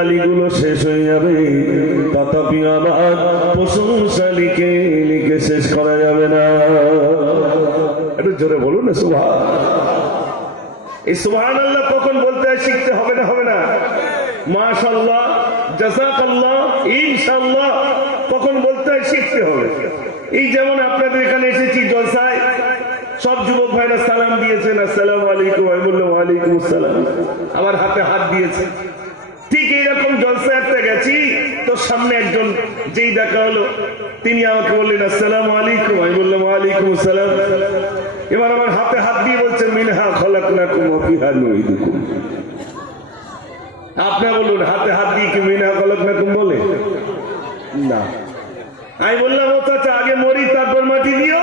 গালিগুলো শেষ হয়ে যাবে, তথাপি আমার প্রশংসা লিখে লিখে শেষ করা যাবে না। একটু জোরে বলুন না সুবহান। এই সুবহানাল্লাহ কখন বলতে হয় শিখতে হবে না হবে না? মাশাআল্লাহ, জাযাকাল্লাহ, ইনশাআল্লাহ কখন বলতে হয় শিখতে হবে। এই যেমন আপনাদের এখানে এসেছি জলসায়, সব যুবক ভাইরা সালাম দিয়েছেন, আসসালামু আলাইকুম, আমি বললাম ওয়ালাইকুম আসসালাম, আমার হাতে হাত দিয়েছে। ঠিক এইরকম জলসায় একটা গেছি, তো সামনে একজন যেই দেখা হলো তিনি আমাকে বললেন আসসালামু আলাইকুম, আমি বললাম ওয়ালাইকুম আসসালাম। এবার আমার হাতে হাত দিয়ে বলছে মিনহা খলাকনাকুম ওয়া ফিহা নুঈদুকুম। আপনি বলুন হাতে হাত দিয়ে কি মিনহা খলাকনাকুম বলে? না। আমি বললাম ও চাচা আগে মরি তারপর মাটি দিও,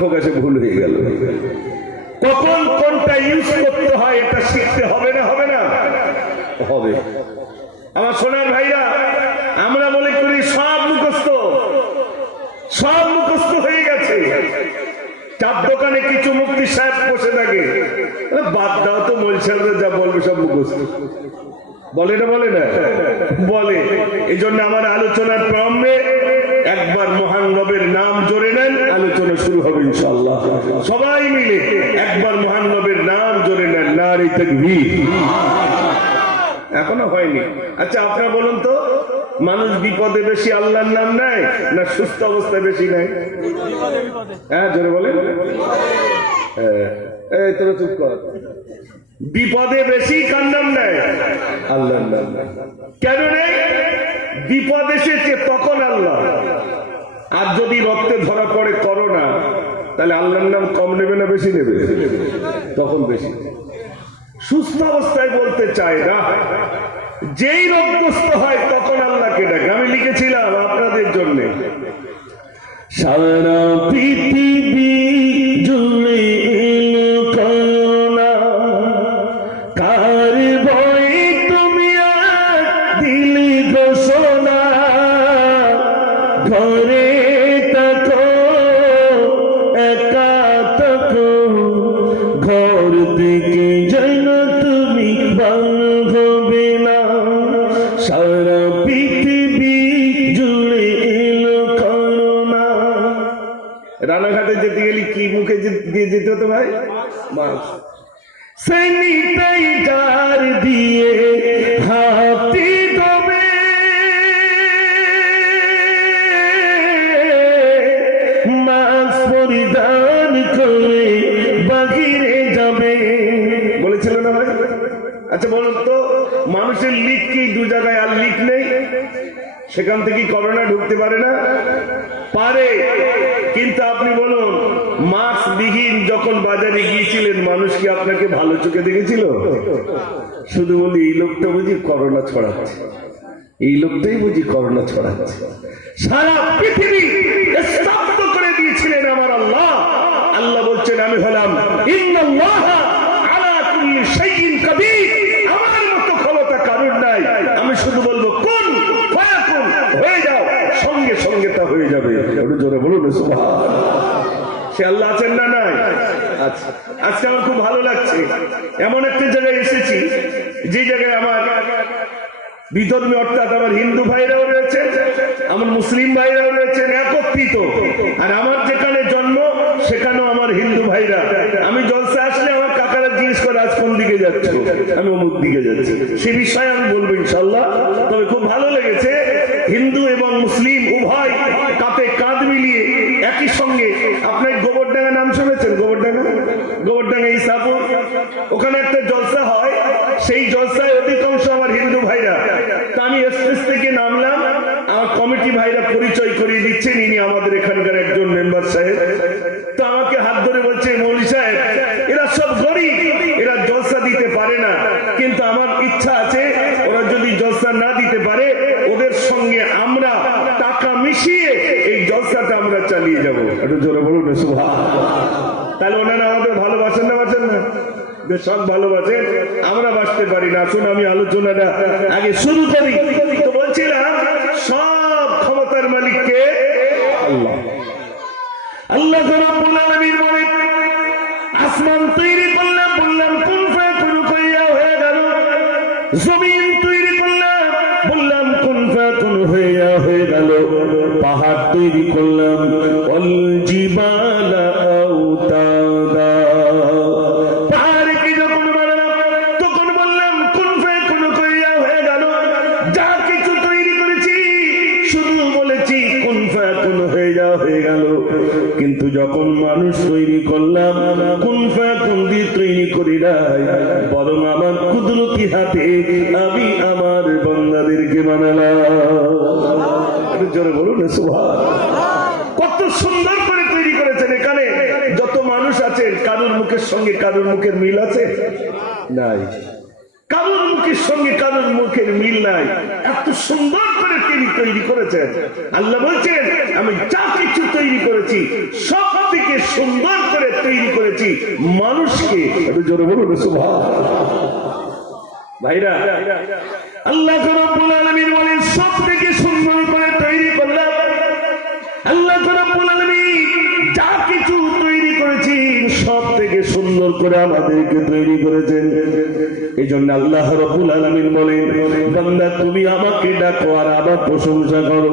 খোকাশে ভুল হয়ে গেল। কখন কোনটা ইউজ করতে হয় এটা শিখতে হবে না হবে না? হবে। আমার সোনার ভাইরা, আমরা মনে করি সব মুখস্থ হয়ে গেছে। চার দোকানে কিছু মুফতি সাহেব বসে থাকে, বাদ দাও তো, মলসালরা যা বলবে সব মুখস্থ। বলে না বলে না বলে। এই জন্য আমার আলোচনার প্রারম্ভে একবার মহান রবের নাম জোরে নেন, আলোচনা শুরু হবে ইনশাআল্লাহ। সবাই মিলে একবার মহান রবের নাম জোরে নেন, নারে তাকবীর। এখনো হয়নি। আচ্ছা আপনারা বলুন তো, মানুষ বিপদে বেশি আল্লাহর নাম নেয় না সুস্থ অবস্থায় বেশি নেয়? হ্যাঁ জোরে বলেন। এই তোরা চুপ কর। বিপদে বেশি কার নাম নেয়? আল্লাহর নাম। কেন নেই? বিপদ এসেছে তখন আল্লাহ। আর যদি রক্তে ধরা পড়ে করোনা, তাহলে আল্লাহর নাম কম নেবে না বেশি নেবে? তখন বেশি। সুস্থ অবস্থায় বলতে চায় না, যেই রোগগ্রস্ত হয় তখন আল্লাহকে ডাকে। আমি লিখেছিলাম আপনাদের জন্য, সারা পৃথিবী জুড়ে করোনা, কার ভয়ে তুমি আর দিলি ঘোষণা, ঘরে থাকো একা থাকো, ঘর থেকে যেন তুমি ভাঙবে না, সারা পৃথিবী জুড়ে এলো করোনা। রানাঘাটে যেতে গেলে কি মুখে দিয়ে যেতে হতো ভাই? মাস্ক। স্যানিটাইজার দিয়ে হাতি ধোবে, মাস্ক পরিধান করে বাহিরে যাবে, বলেছিল না ভাই? আচ্ছা বলুন তো, মানুষের লিক কি দু জায়গায় আর লিক নেই? সেখান থেকে করোনা ঢুকতে পারে না? পারে। কিন্তু আপনি বলুন, মাস্ক বিহীন যখন বাজারে গিয়েছিলেন, মানুষ কি আপনাকে ভালো চোখে দেখেছিল? শুধু বলি এই লোকটা বুঝি করোনা ছড়াচ্ছে, এই লোকটাই বুঝি করোনা ছড়াচ্ছে। সারা পৃথিবী স্তব্ধ করে দিয়েছিলেন আমার আল্লাহ। আল্লাহ বলছেন আমি হলাম ইন্নাল্লাহা আলা কুল্লি শাইইন কাদির, আমার মতো ক্ষমতা কারোর নাই। আমি শুধু বলবো কুন ফায়াকুন, হয়ে যাও, সঙ্গে সঙ্গে তা হয়ে যাবে। একটু জোরে বলুন সুবহানাল্লাহ। সে আল্লাহ আছেন না নাই? আচ্ছা, আজকে আমার খুব ভালো লাগছে, এমন একটা জায়গায় এসেছি যে জায়গায় আমার বিধর্মী অর্থাৎ আমার হিন্দু ভাইরাও রয়েছেন, আমার মুসলিম ভাইরাও রয়েছেন একত্রিত। আর আমার যেখানে জন্ম সেখানেও আমার হিন্দু ভাইরা। আমি জলসা আসলে আমার কাকারা জিজ্ঞেস করে আজ কোন দিকে যাচ্ছ, আমি অমুক দিকে যাচ্ছি। সে বিষয়ে আমি বলবো ইনশাল্লাহ। তবে খুব ভালো লেগেছে, হিন্দু এবং মুসলিম উভয় কাঁধে কাঁধ মিলিয়ে একই সঙ্গে। আপনার গোবরডাঙ্গা নাম শুনেছেন? গোবরডাঙ্গা ইসাপুর, ওখানে একটা জলসা হয়। সেই জলসায় অধিকাংশ আমার হিন্দু ভাইরা। তা আমি স্টেজ থেকে নামলাম, আমার কমিটি ভাইরা পরিচয় করিয়ে দিচ্ছেন, ইনি আমাদের এখানকার একজন মেম্বার সাহেব। তো আমাকে হাত ধরে বলছে মৌলী সাহেব, এরা সব গরিব, এরা জলসা দিতে পারে না, কিন্তু আমার ইচ্ছা আছে ওরা যদি জলসা না দিতে পারে ওদের সঙ্গে আমরা টাকা মিশিয়ে এই জলসাটা আমরা চালিয়ে যাবো। একটু জোরে বলুন সুবহানাল্লাহ। তাহলে ওনারা আমাদের ভালোবাসেন না বাসেন না? সব ভালোবাসেন, আমরা বাঁচতে পারি না। আসুন আমি আলোচনাটা আগে শুরু করি। তো বলছিলাম সব ক্ষমতার মালিক কে? আল্লাহ। আল্লাহ রাব্বুল আলামিন বলেন, আসমান তৈরি করলাম, বললাম কুন ফায়াকুন, কইয়া হয়ে গেল। জমিন তৈরি করলাম, তৈরি করলাম, ওয়াল জিবালা আওতাদা, পাহাড়কে যখন বানালাম তখন বললাম কুন ফায়াকুন, কইয়া হয়ে গেল। যা কিছু তৈরি করেছি শুধু বলেছি কুন ফায়াকুন, হয়ে যাও, হয়ে গেল। কিন্তু যখন মানুষ তৈরি করলাম কুন ফায়াকুন দিয়ে তৈরি করি নাই, বরং আমার কুদরতি হাতে আমি আমার বান্দাদেরকে বানালাম। জোরে বলুন সুবহানাল্লাহ। কত সুন্দর করে তৈরি করেছেন। এখানে যত মানুষ আছেন কারোর মুখের সঙ্গে কারোর মুখের মিল আছে? নাই। কারোর মুখের সঙ্গে কারোর মুখের মিল নাই। এত সুন্দর করে তিনি তৈরি করেছেন। আল্লাহ বলছেন আমি যা কিছু তৈরি করেছি সব থেকে সুন্দর করে তৈরি করেছি মানুষকে। জোরে বলুন সুবহানাল্লাহ। ভাইরা, আল্লাহ রাব্বুল আলামিন বলেন সব থেকে সুন্দর করে তৈরি করলাম। আল্লাহ রাব্বুল আলামিন যা কিছু তৈরি করেছি সব থেকে সুন্দর করে আমাদেরকে তৈরি করেছেন। এই জন্য আল্লাহ রাব্বুল আলামিন বলেন বান্দা তুমি আমাকে ডাকো আর আমার প্রশংসা করো।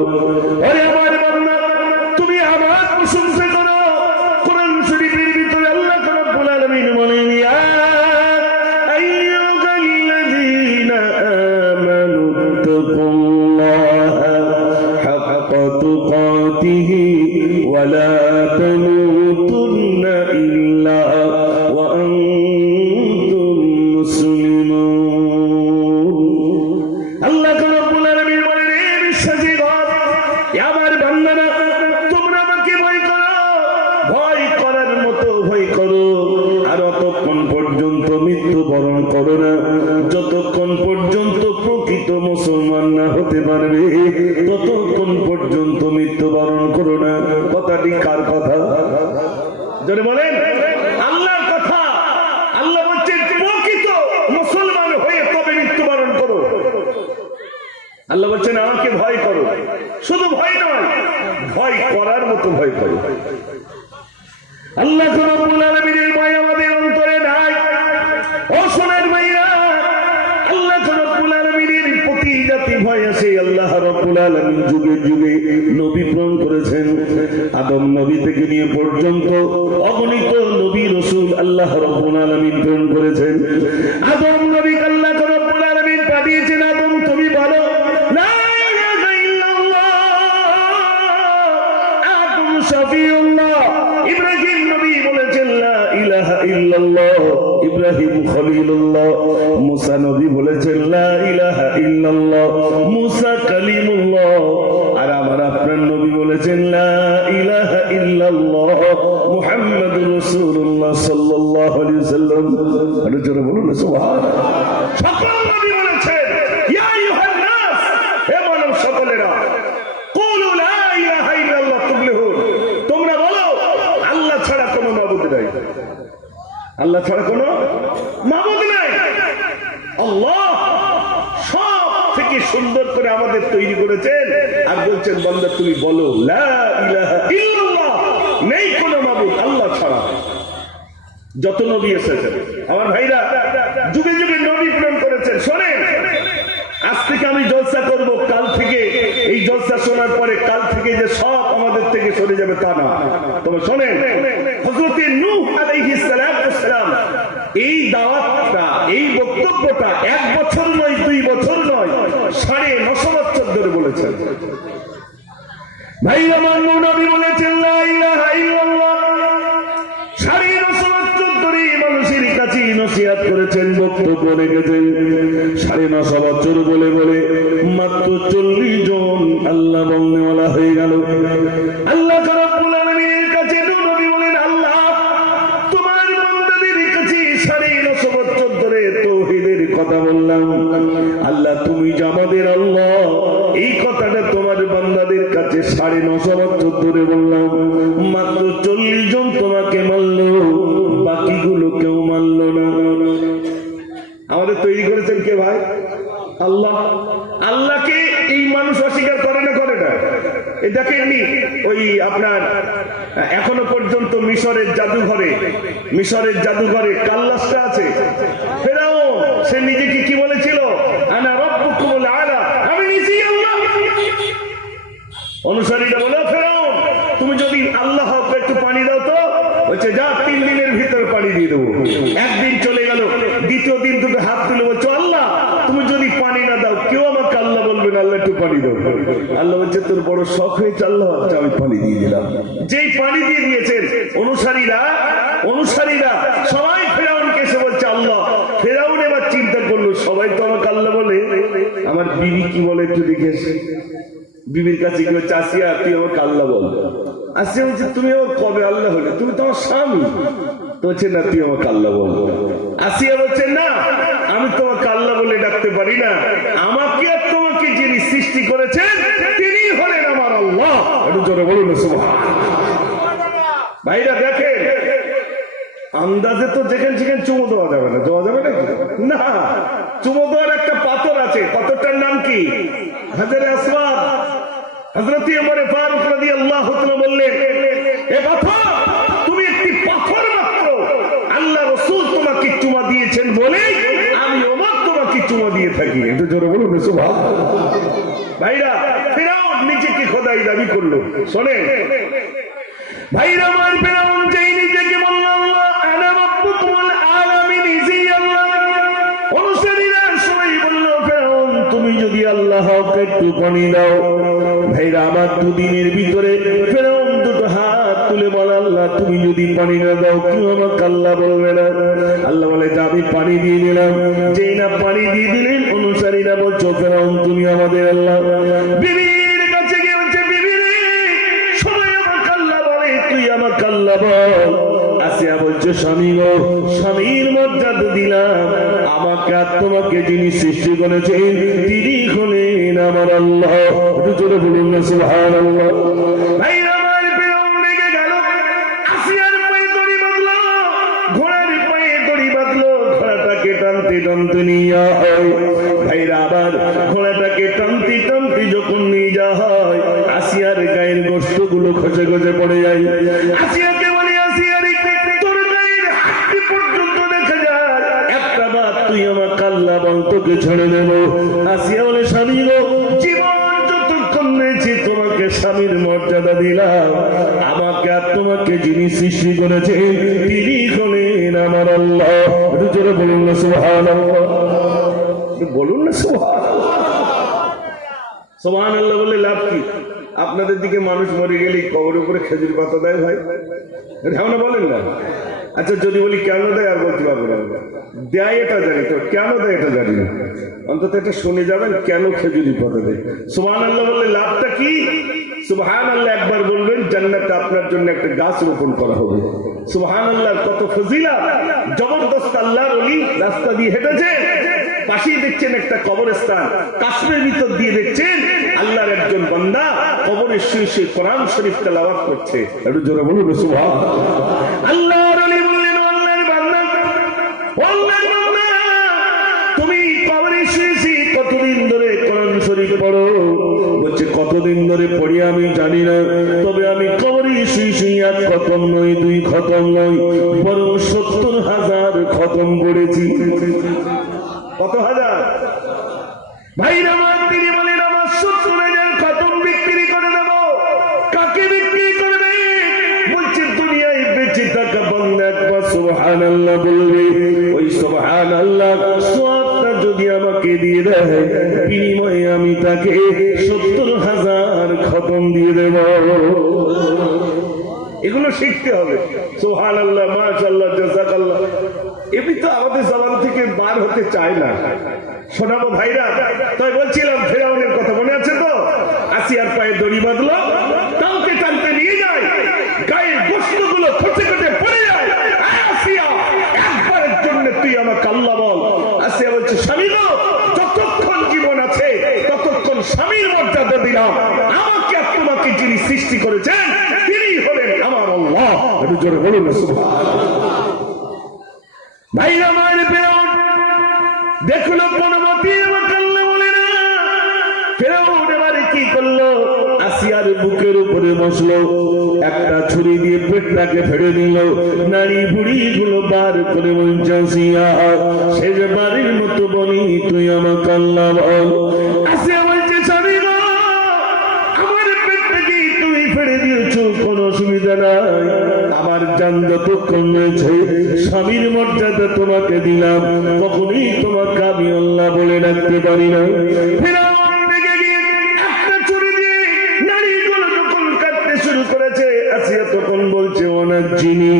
আরে আমার বান্দা তুমি আমার প্রশংসা করো। কোরআন শরীফের ভিতরে আল্লাহ রাব্বুল আলামিন বলেন ইয়া আইয়ুহাল্লাযীনা আমানু তাকুল্লাহা হাক্কা তুকাতিহি ওয়া লা তামুতুন্না ইল্লা ওয়া আনতুম মুসলিমুন। আল্লাহ রাব্বুল আলামিন বলেন হে বিশ্বাসীগণ, আমার বান্দারা তোমরা আমাকে ভয় করো, ভয় করার মতো ভয় করো। আর অতক্ষণ পর্যন্ত মৃত্যুবরণ করো না, যতক্ষণ পর্যন্ত প্রকৃত মুসলমান না হতে পারবে ততক্ষণ পর্যন্ত মৃত্যুবরণ করো না। কথাটি কার কথা? যদি বলেন আল্লাহর কথা। আল্লাহ বলছেন প্রকৃত মুসলমান হয়ে তবে মৃত্যুবরণ করো। আল্লাহ বলছেন আমাকে ভয় করো, শুধু ভয় নয় ভয় করার মতো ভয় করো। আল্লাহ রাব্বুল আলামিনের ভয় আমাদের অন্তরে নাই। ও সোনার ভাইরা, আল্লাহ রাব্বুল আলামিনের প্রতি জাতি ভয় আছে। আল্লাহ রাব্বুল আলামিন যুগে যুগে নবী প্রেরণ করেছেন। আদম নবী থেকে নিয়ে পর্যন্ত অগণিত নবী রাসূল আল্লাহ রাব্বুল আলামিন প্রেরণ করেছেন। আদম নবীকে আল্লাহ রাব্বুল আলামিন পাঠিয়েছেন, আদম তুমি বলো লা ইলাহা ইল্লাল্লাহ। আদম শফিউল্লাহ। ইব্রাহিম নবী বলেছেন লা ইলাহা ইল্লাল্লাহ। ইব্রাহিম খলিলুল্লাহ। মুসা নবী বলেছেন লা ইলাহা ইল্লাল্লাহ। মুসা কালিমুল্লাহ। আর আমার আপনার নবী বলেছেন লা ইলাহা ইল্লাল্লাহ মুহাম্মাদুর রাসূলুল্লাহ সাল্লাল্লাহু আলাইহি ওয়াসাল্লাম। আরে জোরে বলুন সুবহানাল্লাহ। সকল নবী বলেছেন ইয়া আইয়ুহান নাস, হে মানব সকলেরা, কুলু লা ইলাহা ইল্লাল্লাহ তুফলিহুন। তোমরা বলো আল্লাহ ছাড়া কোনো মাবুদ নাই। আল্লাহ ছাড়া কোনো মাবুদ নাই। আল্লাহ সব থেকে সুন্দর করে আমাদের তৈরি করেছেন আর বলছেন বান্দা তুমি বলো লা ইলাহা ইল্লাল্লাহ, নেই কোনো মাবুদ আল্লাহ ছাড়া। যত নবী এসেছেন আমার ভাইরা যুগে যুগে নবী প্রেরণ করেছেন। শোনেন, আজ থেকে আমি জলসা করব, কাল থেকে এই জলসা শোনার পরে কাল থেকে যে সব আমাদের থেকে সরে যাবে তা না। তবে শোনেন, হযরত নূহ আলাইহিস সালাম এই দাওয়াতটা, এই বক্তব্যটা 1 বছর নয়, 2 বছর নয়, 9.5 বছর ধরে বলেছেন। ভাই আমার নবী বলেছেন লা ইলাহা ইল্লাল্লাহ। 9.5 বছর ধরে মানুষের কাছে নসিহত করেছেন, বক্তব্য রেখেছেন। 9.5 বছর বলে বলে মাত্র 40 জন আল্লাহ বন্ধনেওয়ালা হয়ে গেল। আল্লাহ রাব্বুল আলামিনের কাছে নবী বলেন আল্লাহ তোমার বান্দাদের কাছে 9.5 বছর ধরে তাওহীদের কথা বললাম। আল্লাহ তুমি যে আমাদের আল্লাহ, এই কথাটা তোমার বান্দাদের কাছে 9.5 বছর ধরে বললাম। মাত্র 40 জন তোমাকে মানলো, বাকিগুলো কেউ মানলো না। আমাদের তৈরি করেছেন কে ভাই? আল্লাহ। আল্লাহকে এই মানুষ অস্বীকার করে না, করে না? এই দেখেননি ওই আপনার এখনো পর্যন্ত মিশরের জাদুঘরে কাল্লাসটা আছে। ফেরাউন সে নিজেকে কি বলেছিল? আনা রাব্বুকুমুল আলা, আমি নিজেই আল্লাহ। অনুসারীরা বলে ফেরাউন বলছে যা 3 দিনের ভিতর পানি দিয়ে দেবো। একদিন চলে গেল, দ্বিতীয় দিন দুটো হাত তুলে বলছো আল্লাহ তুমি যদি পানি না দাও কেউ আমাকে আল্লাহ বলবে না, আল্লাহ একটু পানি দাও। আল্লাহ বলছে তোর বড় শখ হয়েছে আল্লাহ, আচ্ছা আমি পানি দিয়ে দিলাম। যেই পানি দিয়ে দিয়েছেন অনুসারীরা সবাই ফেরাউনকে এসে বলছে আল্লাহ। ফেরাউন এবার চিন্তা করলো সবাই তো আমাকে আল্লাহ বলে, আমার বিবি কি বলে একটু দেখে এসে। বিবির কাছে কি হচ্ছে, আসিয়া তুই আমাকে আল্লাহ বল। আসিয়া বলছে তুমি আমার কবে আল্লাহ হলে, তুমি তো আমার স্বামী। তো বলছে না তুই আমাকে আল্লাহ বল। আসিয়া বলছে না আমি তোমাকে আল্লাহ বলে ডাকতে পারি না, আমাকে আর তোমাকে যিনি সৃষ্টি করেছেন তিনি হলেন আমার আল্লাহ। একটু জোরে বলুন সুবহানাল্লাহ। ভাইরা দেখেন আন্দাজে তো যেখানে সেখানে চুমো দেওয়া যাবে না, দেওয়া যাবে না। চুমো দেওয়ার একটা পাথর আছে, পাথরটার নাম কি? হাজরে আসওয়াদ। হযরত ওমর ফারুক রাদিয়াল্লাহু তাআলা বললেন এ পাথর তুমি একটি পাথর মাত্র, আল্লাহ রাসূল তোমাকে চুমা দিয়েছেন বলে আমি ওমর তোমাকে চুমা দিয়ে থাকি। একটু জোরে বলুন সুবহানাল্লাহ। ভাইরা ফিরাউন নিজেকে খোদাই দাবি করলো। শোনেন ভাইরা আমার, ফিরাউন যেই নিজেকে বলল আল্লাহ আনা রাব্বুকুল আলামিন, ইজি আল্লাহ। অনুসারীরা সবাই বলল ফিরাউন তুমি যদি আল্লাহ হক একটু পানি দাও। ভাইরা আমার 2 দিনের ভিতরে ফিরাউন দুটো হাত তুলে বলে আল্লাহ তুমি যদি পানি না দাও কেউ আমাকে আল্লাহ বলবে না। আল্লাহ বলে যে আমি পানি দিয়ে দিলাম। যেই না পানি দিয়ে দিলেন অনুসারীরা বলছো ফিরাউন তুমি আমাদের আল্লাহ। বিবির কাছে গিয়ে বলছে বিবি রে সবাই আমাকে আল্লাহ বলে, তুই আমাকে আল্লাহ বল। আসিয়া বলছে স্বামী গো, স্বামীর মর্যাদা দিলাম, আমাকে আর তোমাকে যিনি সৃষ্টি করেছেন তিনি হলেন আমার আল্লাহ। একটু জোরে বলুন না সুবহানাল্লাহ। ভাইরা আমার ফিরাউন রেগে গেল, আসিয়ার পায়ে দড়ি বাঁধলো, ঘোড়ার পায়ে দড়ি বাঁধলো, ঘোড়াটাকে টানতে টানতে নিয়ে হয়। ভাইরা আবার ঘোড়াটাকে টানতে টানতে যখন নিয়ে যাওয়া হয় আসিয়ার গায়ের গোশতগুলো খসে খসে পড়ে যায়। আসিয়াকে বলি আসিয়া রে তোর গায়ের হাড়ি পর্যন্ত দেখা যায়, একটা বার তুই আমাকে আল্লাহ বল তোকে ছেড়ে দেব। আসিয়া বলে স্বামী গো জীবন যতক্ষণ রয়েছে তোমাকে স্বামীর মর্যাদা দিলাম, আমাকে আর তোমাকে যিনি সৃষ্টি করেছেন তিনি হলেন আমার আল্লাহ। একটু জোরে বলুন না সুবহানাল্লাহ। বলুন না সুবহানাল্লাহ। সুবহানাল্লাহ বলে লাভ কি? আপনাদের দিকে মানুষ মরে গেলে কবরের উপরে খেজুর পাতা দেয় ভাই, হ্যাঁ না বলেন না? আচ্ছা যদি বলি কেন দেয় আর বলতে পারবো না। দেয় এটা জানি, তো কেন দেয় এটা জানি না। অন্তত এটা শুনে যাবেন কেন খেজুরি পাতা দেয়। সুবহানাল্লাহ বললে লাভটা কি? সুবহানাল্লাহ একবার বলবেন জান্নাতে আপনার জন্য একটা গাছ রোপণ করা হবে। সুবহানাল্লাহ কত ফজিলত, জবরদস্ত আল্লাহর ওলি রাস্তা দিয়ে হেঁটেছে, পাশেই দেখছেন একটা কবরস্থান, কাশ্মীরের ভিতর দিয়ে দেখছেন আল্লাহর একজন বান্দা কবরে শুয়ে শুয়ে কোরআন শরীফ তেলাওয়াত করছে। একটু জোরে বলুন সুবহানাল্লাহ। আল্লাহর ওলি বললেন আল্লাহর বান্দা তুমি কবরে শুয়েছি কতদিন ধরে কোরআন শরীফ পড়ো? বলছে কতদিন ধরে পড়ি আমি জানি না, তবে আমি কবরে শুয়ে শুয়ে 1 খতম নয় 2 খতম নয় বরং 70,000 খতম পড়েছি। কত হাজার? ভাইরা আমার তিনি বলেন আমার 70,000 খতম বিক্রি করে দেব। কাকে বিক্রি করবে? বলছে দুনিয়ায় বেঁচে থাকা বান্দা একবার সুবহানাল্লাহ বলবে, ওই সুবহানাল্লাহ সওয়াবটা যদি আমাকে দিয়ে দেয় বিনিময়ে আমি তাকে 70,000 খতম দিয়ে দেব। এগুলো শিখতে হবে। সুবহানাল্লাহ, মাশাআল্লাহ, জাযাকাল্লাহ। এমনি তো আমাদের জবান থেকে বার হতে চায় না। শোনাবো ভাইরা। তাই বলছিলাম ফেরাউনের কথা মনে আছে তো? আসিয়ার পায়ে দড়ি বাঁধলো, টানতে টানতে নিয়ে যায়, গায়ের গোশতগুলো খসে খসে পড়ে যায়। আসিয়া একবারের জন্য তুই আমাকে আল্লাহ বল। আসিয়া বলছে স্বামী গো যতক্ষণ জীবন আছে ততক্ষণ স্বামীর মর্যাদা দিলাম, আমাকে আর তোমাকে যিনি সৃষ্টি করেছেন তিনি হলেন আমার আল্লাহ। একটু জোরে বলুন না সুবহানাল্লাহ। ভাইরা মায়ের ফেরাউন দেখলো কোনমতে আমাকে আল্লাহ বলে না। ফেরাউন এবারে কি করলো? আসিয়ার বুকের উপরে বসলো, একটা ছুরি দিয়ে পেটটাকে ফেড়ে নিল, নারী বুড়ি গুলো বার করে বলছে আসিয়া শেষবারের মতো বলি তুই আমাকে আল্লাহ বল। আসিয়া বলছে স্বামী গো আমার পেটটাকে তুমি ফেড়ে দিয়েছ কিছু কোনো অসুবিধা নাই, আমার জান যতক্ষণ রয়েছে স্বামীর মর্যাদা তোমাকে দিলাম, কখনই তোমাকে আমি আল্লাহ বলে ডাকতে পারি না। ফিরআউন রেগে গিয়ে একটা ছুরি দিয়ে নারীগুলো যখন কাটতে শুরু করেছে, আসিয়া তখন বলছে ওয়ানাজ্জিনি,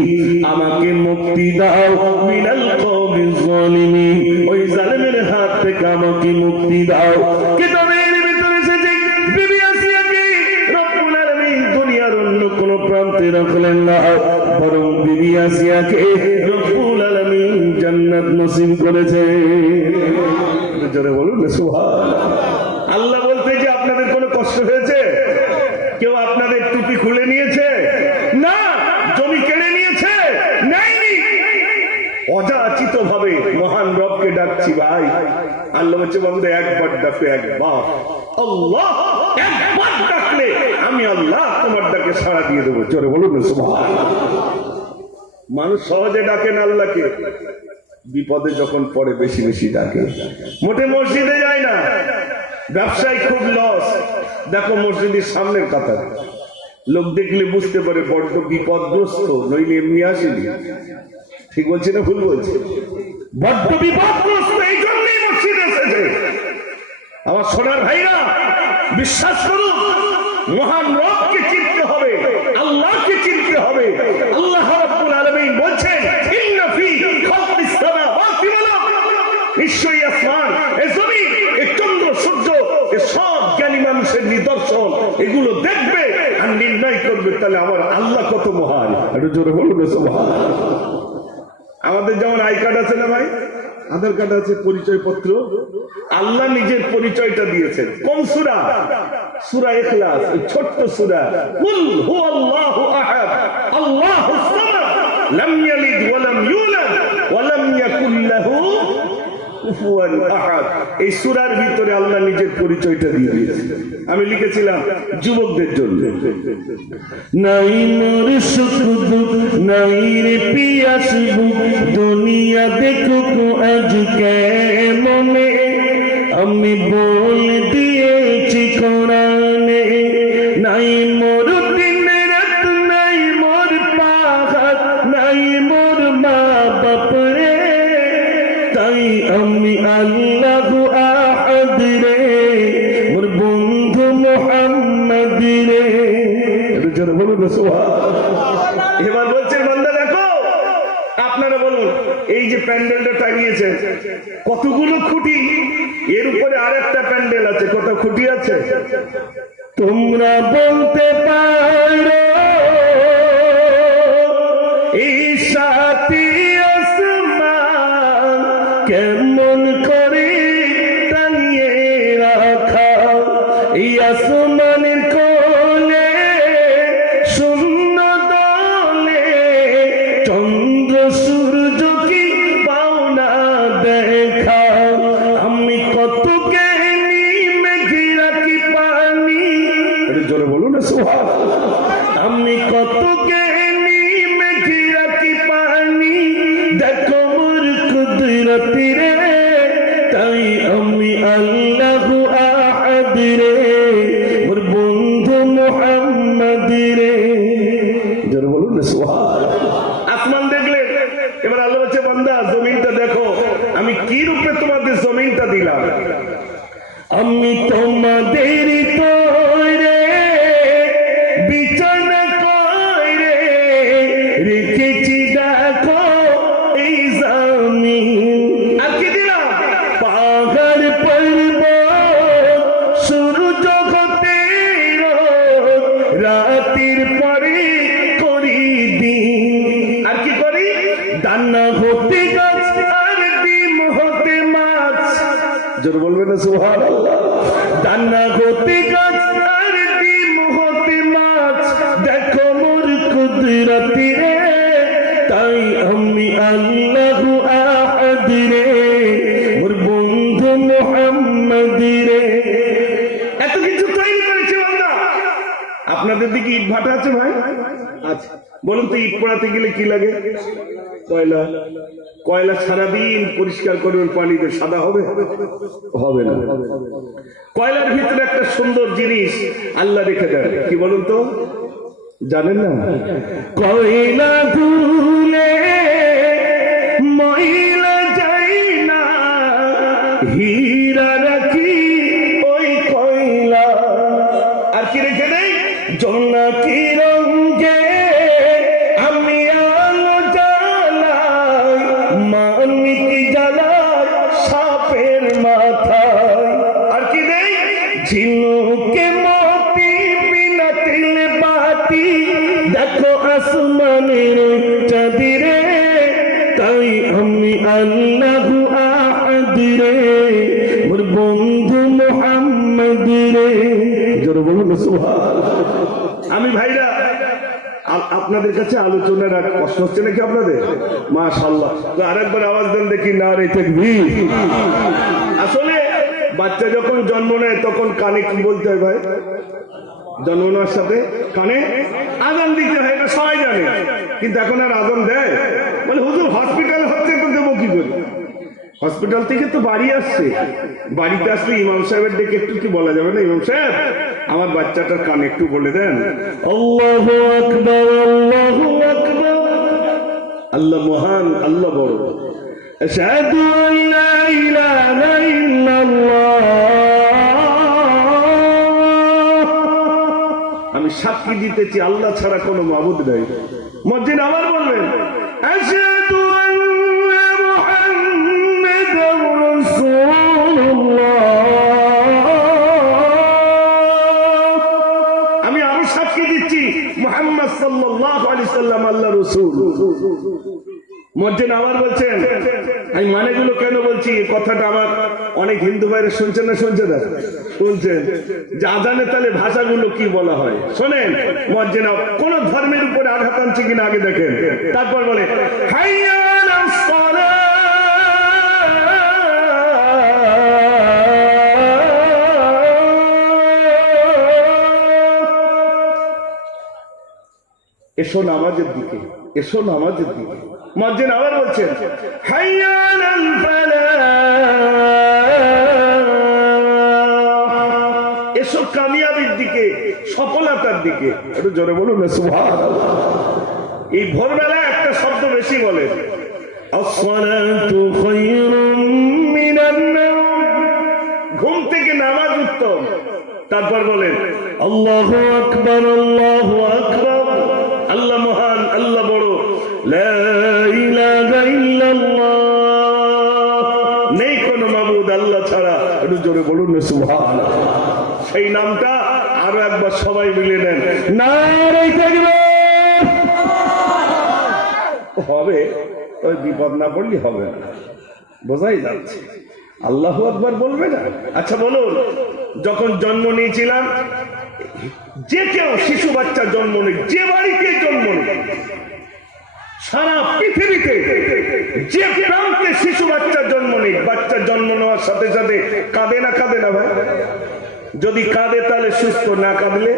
আমাকে মুক্তি দাও, মিনাল কওমিজ জালিমিন, ওই জালেমের হাত থেকে আমাকে মুক্তি দাও। কিতাবের ভিতরে এসেছে বিবি আসিয়াকে রব্বুল আলামিন দুনিয়ার অন্য কোন প্রান্তে রাখলেন না, বরং বিবি আসিয়াকে রব্বুল আলামিন জান্নাত নসিব করেছে। জোরে বলুন না সুবহানাল্লাহ। আল্লাহ বলতে যে আপনাদের কোনো কষ্ট হয়েছে? কেউ আপনাদের টুপি খুলে নিয়েছে? না। জমি কেড়ে নিয়েছে? নেয়নি। অযাচিত ভাবে মহান রবকে ডাকছি ভাই। আল্লাহ বলছে বান্দা একবার ডাকে, একবার আল্লাহ একবার ডাকলে আমি আল্লাহ তোমার ডাকে সাড়া দিয়ে দেবো। জোরে বলুন না সুবহানাল্লাহ। মানুষ সহজে ডাকেন আল্লাহকে, বিপদে যখন পড়ে বেশি বেশি ডাকে। মোটে মসজিদে যায় না, ব্যবসায় খুব লস। দেখো মসজিদের সামনের কাতার, লোক দেখলে বুঝতে পারে বড্ড বিপদগ্রস্ত, নইলে এমনি আসেনি। ঠিক বলছি না ভুল বলছি? বড্ড বিপদগ্রস্ত, এই জন্যই মসজিদে এসেছে। আমার সোনার ভাইরা বিশ্বাস করুন, মহান রবকে চিনতে হবে, আল্লাহকে চিনতে হবে। আল্লাহ রাব্বুল আলামিন বলছেন ইন্না ফি খালকিস সামাওয়াতি ওয়াল আরদ, নিশ্চয়ই আসমান, এই জমিন, এই চন্দ্র সূর্য, এই সব জ্ঞানী মানুষের নিদর্শন, এগুলো দেখবে আর নির্ণয় করবে তাহলে আমার আল্লাহ কত মহান। একটু জোরে বলুন না সুবহানাল্লাহ। আমাদের যেমন আই কার্ড আছে না ভাই, আধার কার্ড আছে, পরিচয় পত্র, আল্লাহ নিজের পরিচয়টা দিয়েছেন। কোন সূরা? সূরা ইখলাস, ছোট্ট সূরা। কুল হুয়াল্লাহু আহাদ আল্লাহুস সামাদ লাম ইয়ালিদ ওয়া লাম ইউলাদ ওয়া লাম ইয়াকুল লাহু কুফুয়ান আহাদ। এই সূরার ভিতরে আল্লাহ নিজের পরিচয়টা দিয়ে দিয়েছেন। আমি লিখেছিলাম যুবকদের জন্য, নাই মোর সুখ দুঃখ, নাই রে পিয়াস বুক, দুনিয়া দেখুক আজ কেমনে, আমি বলে দিয়েছি কোরআনে, নাই মোর দিন রাত, নাই মোর পাহাড়, নাই মোর মা বাপ রে, তাই আমি আল্লাহু আহাদ রে, মোর বন্ধু মুহাম্মদ রে। জোরে বলুন না সুবহানাল্লাহ। এবার বলছেন বান্দা দেখো, আপনারা বলুন এই যে প্যান্ডেলটা টাঙিয়েছে কতগুলো খুঁটি, এর উপরে আরেকটা প্যান্ডেল আছে, কত খুঁটি আছে? তোমরা বলতে পারো এই সাথী আসমান কেমন করে টানিয়ে রাখা, এই আসমানের কোলে শূন্য দলে চন্দ্র সূর্য কি পাও না দেখা, আমি কত জ্ঞানী মেঘে রাখি পানি। জোরে বলুন না সুবহানাল্লাহ। আমি কত জ্ঞানী মেঘে রাখি পানি, দেখো মোর কুদরতি রে, তাই আমি আল্লাহু আহাদ রে, মোর বন্ধু মুহাম্মদ রে। জোরে বলুন না সুবহানাল্লাহ। আসমান দেখলেন, এবার আল্লাহ বলছে বান্দা জমিনটা দেখো, আমি কি রূপে তোমাদের জমিনটা দিলাম। আমি তোমাদের তৈরে বিছানা করে রেখেছি, দেখো এই জমিন। আর কি দিলাম? পাহাড় পর্বত, সূর্য হতে রাতের পরে করি দিন। আর কি করি? দানা হতে গাছ আর ডিম হতে মাছ। জোর বলবে না সুবহানাল্লাহ। দানা হতে গাছ আর ডিম হতে মাছ, দেখো মোর কুদরতি রে, তাই আমি আল্লাহু আহাদ রে, মোর বন্ধু মুহাম্মদ রে। এত কিছু তৈরি করেছে বান্দা। আপনাদের দিকে ইট ভাটা আছে ভাই? আচ্ছা, বলুন তো ইট পোড়াতে গেলে কি লাগে? কয়লা। কয়লা সারাদিন পরিষ্কার করবেন পানিতে, সাদা হবে? হবে না। কয়লার ভিতরে একটা সুন্দর জিনিস আল্লাহ রেখে দেন, কি বলুন তো? জানেন না? কয়লা ধুলে ময়লা যায় না, হীরা রাখি ওই কয়লা। আর কি রেখে দেই? জোনাকি রঙে আমি আলো জ্বালাই, মানিক জ্বালাই সাপের মাথায়। আর কি দেই? ঝিনুকে মতি বিনা তিল বাতি, দেখো আসমানের চাঁদিরে, তাই আমি আল্লাহু আহাদ রে, মোর বন্ধু মুহাম্মদ রে। জোরে বলুন সুবহানাল্লাহ। আমি ভাইরা আপনাদের কাছে আলোচনা রাখ, কষ্ট হচ্ছে নাকি আপনাদের? মাশাআল্লাহ। তো আরেকবার আওয়াজ দেন দেখি, নারে তাকবীর। আসলে বাচ্চা যখন জন্ম নেয় তখন কানে কি বলতে হয় ভাই? জন্ম নেওয়ার সাথে কানে আজান দিতে হয়, এটা সবাই জানে। কিন্তু এখন আর আজান দেয়? বলে হুজুর হসপিটাল হচ্ছে, তো দেবো কি করে? হসপিটাল থেকে তো বাড়ি আসছে, বাড়িতে আসলে ইমাম সাহেবের ডেকে একটু কি বলা যাবে না, ইমাম সাহেব আমার বাচ্চাটার কানে একটু বলে দেন আল্লাহু আকবার, আল্লাহু আকবার, আল্লাহ মহান, আল্লাহ বড়, আশহাদু আল্লা ইলাহা ইল্লাল্লাহ, আমি সাক্ষী দিতেছি আল্লাহ ছাড়া কোনো মাবুদ নাই। মসজিদ আবার বলবেন আশহাদু আন্না মুহাম্মাদার রাসূলুল্লাহ, আমি আরো সাক্ষী দিচ্ছি মুহাম্মদ সাল্লাল্লাহু আলাইহি সাল্লাম আল্লাহর রাসূল। মসজিদ আবার বলছেন, আমি মানেগুলো কেন বলছি, কথাটা আমার অনেক হিন্দু ভাইরা শুনছেন না? শুনছে না? শুনছেন যে আজানে তাহলে ভাষাগুলো কি বলা হয়। শোনেন মসজিদ কোন ধর্মের উপরে আঘাত আনছে কিনা আগে দেখেন, তারপর বলে হাইয়া আলাস সালাহ, এসো নামাজের দিকে, এসো নামাজের দিকে। মসজিদ আবার বলছেন হাইয়া আলাল ফালাহ, এসো কামিয়াবির দিকে, সফলতার দিকে। একটু জোরে বলুন না সুবহানাল্লাহ। এই ভোরবেলা একটা শব্দ বেশি বলে, আসসালাতু খায়রুম মিনান নাওম, ঘুম থেকে নামাজ উত্তম। তারপর বলেন আল্লাহু আকবার, আল্লাহু আকবার, আল্লাহ মহান, আল্লাহ বড়, লা ইলাহা ইল্লাল্লাহ, নেই কোনো মাবুদ আল্লাহ ছাড়া। একটু জোরে বলুন না সুবহানাল্লাহ। সেই নামটা আরো একবার সবাই মিলে নেন, নারে তাকবীর। হবে, ওই বিপদ না পড়লে হবে না, বোঝাই যাচ্ছে। আল্লাহু আকবার বলবে না? আচ্ছা বলুন, যখন জন্ম নিয়েছিলাম, যে কেউ শিশু বাচ্চা জন্ম নেই, যে বাড়িতে জন্ম নেই, সারা পৃথিবীতে যে প্রান্তে শিশু বাচ্চা জন্ম নেই, বাচ্চা জন্ম নেওয়ার সাথে সাথে কাঁদে না? কাঁদে না ভাই? যদি কাঁদে তাহলে সুস্থ, না কাঁদলে